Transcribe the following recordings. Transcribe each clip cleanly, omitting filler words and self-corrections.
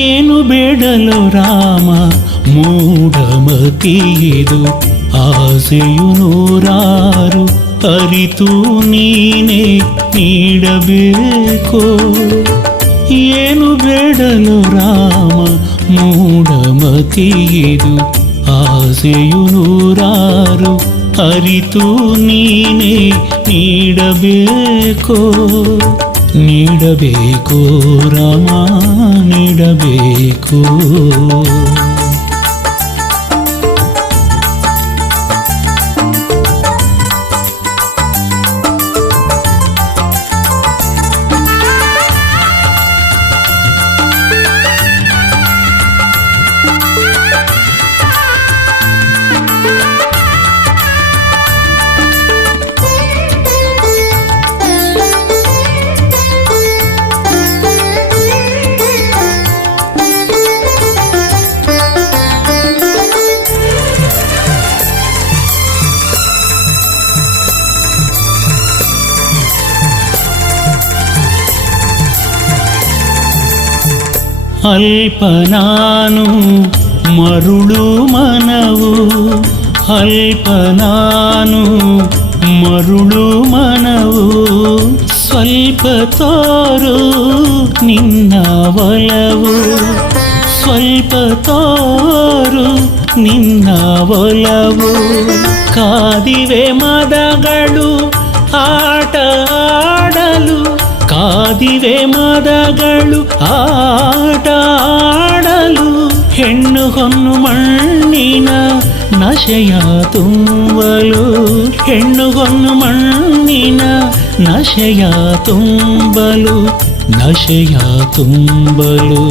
ಏನು ಬೇಡಲು ರಾಮ ಮೂಢಮತಿಯಿದು ಆಸೆಯು ನೂರಾರು ಅರಿತು ನೀನೇ ನೀಡಬೇಕು. ಏನು ಬೇಡಲು ರಾಮ ಮೂಢಮತಿಯಿದು ಆಸೆಯು ನೂರಾರು ಅರಿತು ನೀನೇ ನೀಡಬೇಕು. ನೀಡಬೇಕು ರಾಮ ನೀಡಬೇಕು. ಅಲ್ಪ ನಾನು ಮರುಳು ಮನವು, ಅಲ್ಪ ನಾನು ಮರುಳು ಮನವು, ಸ್ವಲ್ಪ ತೋರು ನಿನ್ನ ಒಲವು, ಸ್ವಲ್ಪ ತೋರು ನಿನ್ನ ಒಲವು. ಕಾದಿವೆ ಮದಗಳು ಆಟ ಆಡಲು, ಕಾದಿವೆ ಮದಗಳು ಆಟ ಆಡಲು. ಹೆಣ್ಣು ಹೊನ್ನು ಮಣ್ಣಿನ ನಶೆಯ ತುಂಬಲು, ಹೆಣ್ಣು ಹೊನ್ನು ಮಣ್ಣಿನ ನಶೆಯ ತುಂಬಲು, ನಶೆಯ ತುಂಬಲು.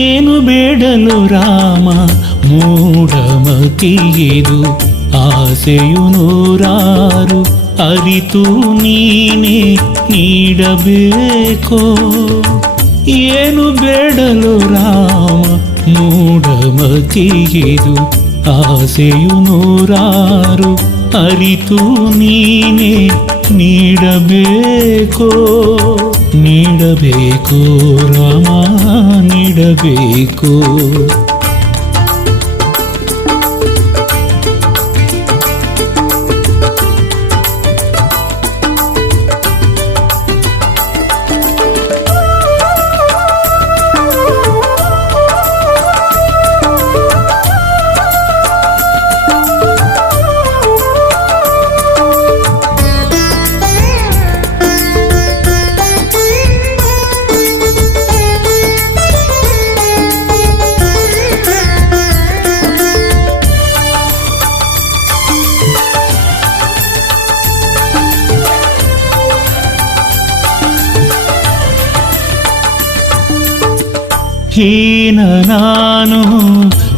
ಏನು ಬೇಡಲು ರಾಮ ಮೂಢಮತಿಯಿದು ಆಸೆಯು ನೂರಾರು ಅರಿತು ನೀನೇ ನೀಡಬೇಕು. ಏನು ಬೇಡಲು ರಾಮ ಮೂಢಮತಿಯಿದು ಆಸೆಯು ನೂರಾರು ಅರಿತು ನೀನೇ ನೀಡಬೇಕು. ನೀಡಬೇಕು ರಾಮ ನೀಡಬೇಕು. ಹೀನ ನಾನು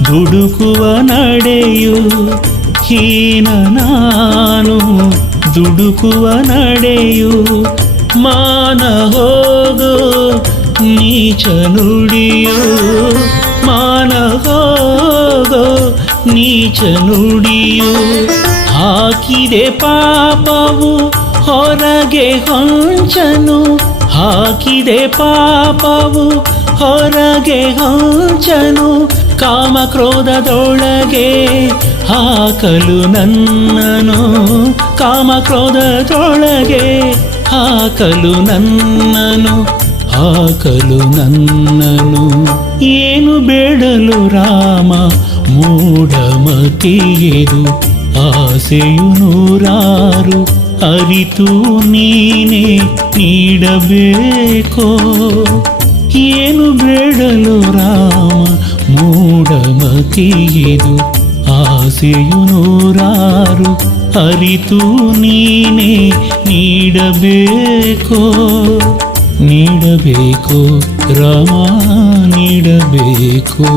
ದುಡುಕುವ ನಡೆಯು, ಹೀನ ನಾನು ದುಡುಕುವ ನಡೆಯು. ಮಾನ ಹೋಗೋ ನೀಚ ನುಡಿಯು, ಮಾನ ಹೋಗೋ ನೀಚ ನುಡಿಯು. ಹಾಕಿದೆ ಪಾಪವು ಹೊರಗೆ ಹೊಂಚನು, ಹಾಕಿದೆ ಪಾಪವು ಹೊರಗೆ ಹೊಂಚನು. ಕಾಮಕ್ರೋಧದೊಳಗೆ ಹಾಕಲು ನನ್ನನು, ಕಾಮಕ್ರೋಧದೊಳಗೆ ಹಾಕಲು ನನ್ನನು, ಹಾಕಲು ನನ್ನನು. ಏನು ಬೇಡಲು ರಾಮ ಮೂಢಮತಿಯಿದು ಆಸೆಯು ನೂರಾರು ಅರಿತು ನೀನೇ ನೀಡಬೇಕೋ ಏನು ಬೇಡಲು ರಾಮ ಮೂಢಮತಿಯಿದು ಆಸೆಯು ನೂರಾರು ಅರಿತು ನೀನೇ ನೀಡಬೇಕೋ ನೀಡಬೇಕೋ ರಾಮ ನೀಡಬೇಕೋ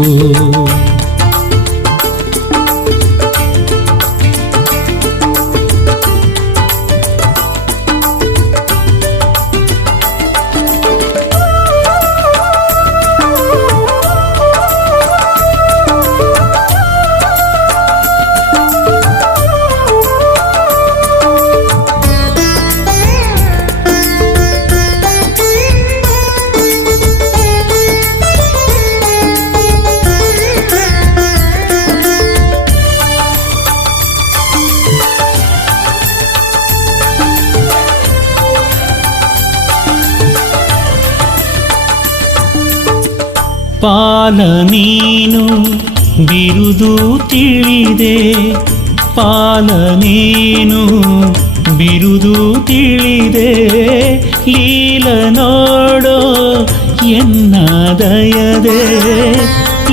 ಪಾಲ ನೀನು ಬಿರುದು ತಿಳಿದೆ ಪಾಲ ನೀನು ಬಿರುದು ತಿಳಿದೆ ಲೀಲ ನೋಡೋ ಎನ್ನ ದಯದೆ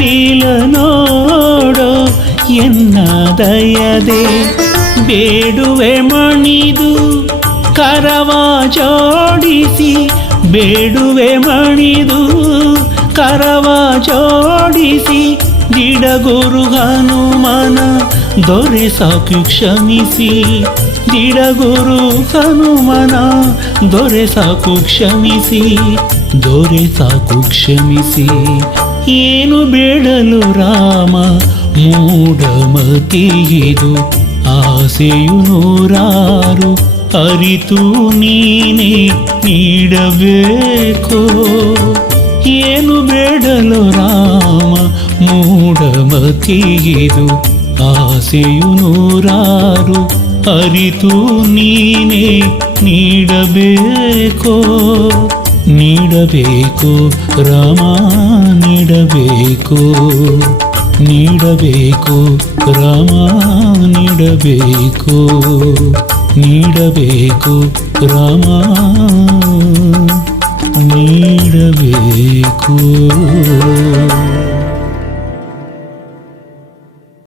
ಲೀಲ ನೋಡೋ ಎನ್ನ ದಯದೆ ಬೇಡುವೆ ಮಣಿದು ಕರವ ಜೋಡಿಸಿ ಬೇಡುವೆ ಮಣಿದು ಕರವ ಜೋಡಿಸಿ ದಿಡಗುರು ಹನುಮನ ದೊರೆ ಸಾಕು ಕ್ಷಮಿಸಿ ದಿಡಗುರು ಹನುಮನ ದೊರೆ ಸಾಕು ಕ್ಷಮಿಸಿ ದೊರೆ ಸಾಕು ಕ್ಷಮಿಸಿ ಏನು ಬೇಡಲು ರಾಮ ಮೂಢಮತಿಯಿದು ಆಸೆಯು ನೂರಾರು ಅರಿತು ನೀನೇ ನೀಡಬೇಕೋ ಏನು ಬೇಡಲು ರಾಮ ಮೂಢಮತಿಯಿದು ಆಸೆಯು ನೂರಾರು ಅರಿತು ನೀನೇ ನೀಡಬೇಕೋ ನೀಡಬೇಕೋ ರಾಮ ನೀಡಬೇಕೋ ನೀಡಬೇಕೋ ರಾಮ ನೀಡಬೇಕೋ ನೀಡಬೇಕೋ ರಾಮ ನೀಡಬೇಕು